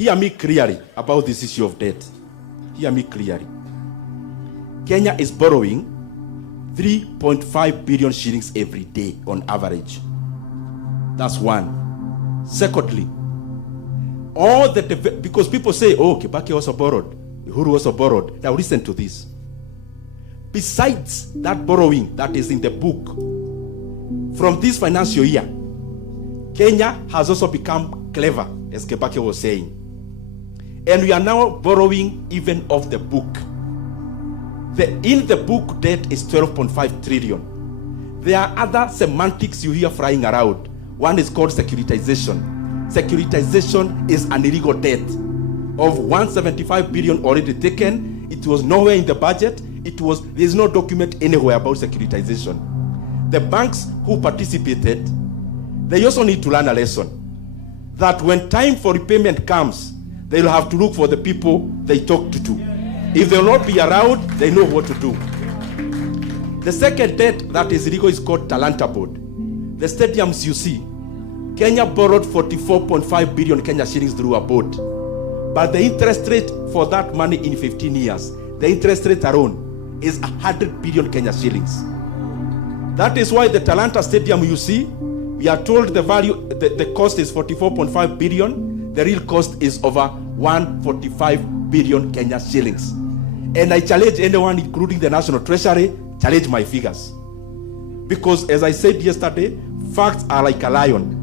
hear me clearly about this issue of debt. Hear me clearly. Kenya is borrowing 3.5 billion shillings every day on average. That's one. Secondly, because people say, oh, Kibaki also borrowed, Uhuru also borrowed. Now listen to this. Besides that borrowing that is in the book, from this financial year, Kenya has also become clever, as Kibaki was saying. And we are now borrowing even off the book. In the book, debt is 12.5 trillion. There are other semantics you hear flying around. One is called securitization. Securitization is an illegal debt of 175 billion already taken. It was nowhere in the budget. There's no document anywhere about securitization. The banks who participated, they also need to learn a lesson that when time for repayment comes, they'll have to look for the people they talked to. If they will not be around, they know what to do. The second debt that is illegal is called Talanta Board. The stadiums you see, Kenya borrowed 44.5 billion Kenya shillings through a board. But the interest rate for that money in 15 years, the interest rate alone is 100 billion Kenya shillings. That is why the Talanta Stadium you see, we are told the cost is 44.5 billion. The real cost is over 145 billion Kenya shillings. And I challenge anyone, including the National Treasury, challenge my figures. Because as I said yesterday, facts are like a lion.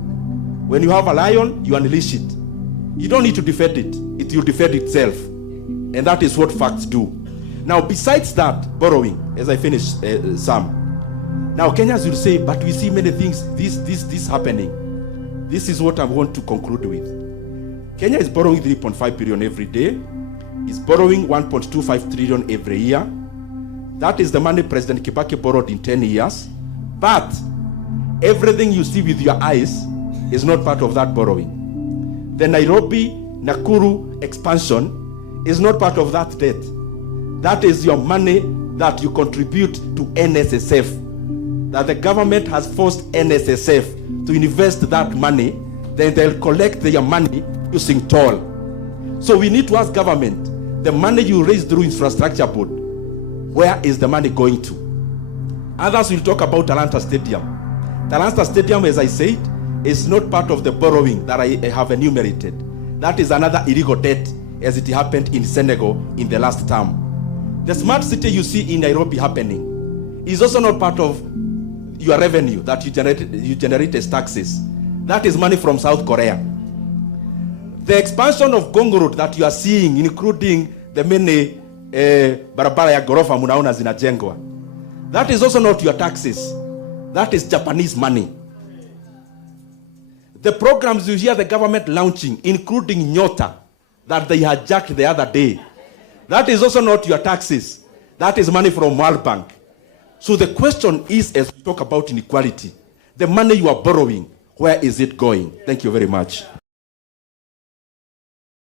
When you have a lion, you unleash it. You don't need to defend it. It will defend itself. And that is what facts do. Now, besides that, borrowing, as I finish some. Now, Kenyans will say, but we see many things, this happening. This is what I want to conclude with. Kenya is borrowing 3.5 billion every day. Is borrowing 1.25 trillion every year. That is the money President Kibaki borrowed in 10 years. But everything you see with your eyes is not part of that borrowing. The Nairobi-Nakuru expansion is not part of that debt. That is your money that you contribute to NSSF. That the government has forced NSSF to invest that money, then they'll collect their money using toll. So we need to ask government, the money you raise through infrastructure board, where is the money going to? Others will talk about Talanta Stadium. Talanta Stadium, as I said, is not part of the borrowing that I have enumerated. That is another illegal debt, as it happened in Senegal in the last term. The smart city you see in Nairobi happening is also not part of your revenue that you generate as taxes. That is money from South Korea. The expansion of Gongo Road that you are seeing, including the many barabara ya gorofa munaona zinajengwa, that is also not your taxes. That is Japanese money. The programs you hear the government launching, including Nyota, that they hijacked the other day, that is also not your taxes. That is money from World Bank. So the question is, as we talk about inequality, the money you are borrowing, where is it going? Thank you very much.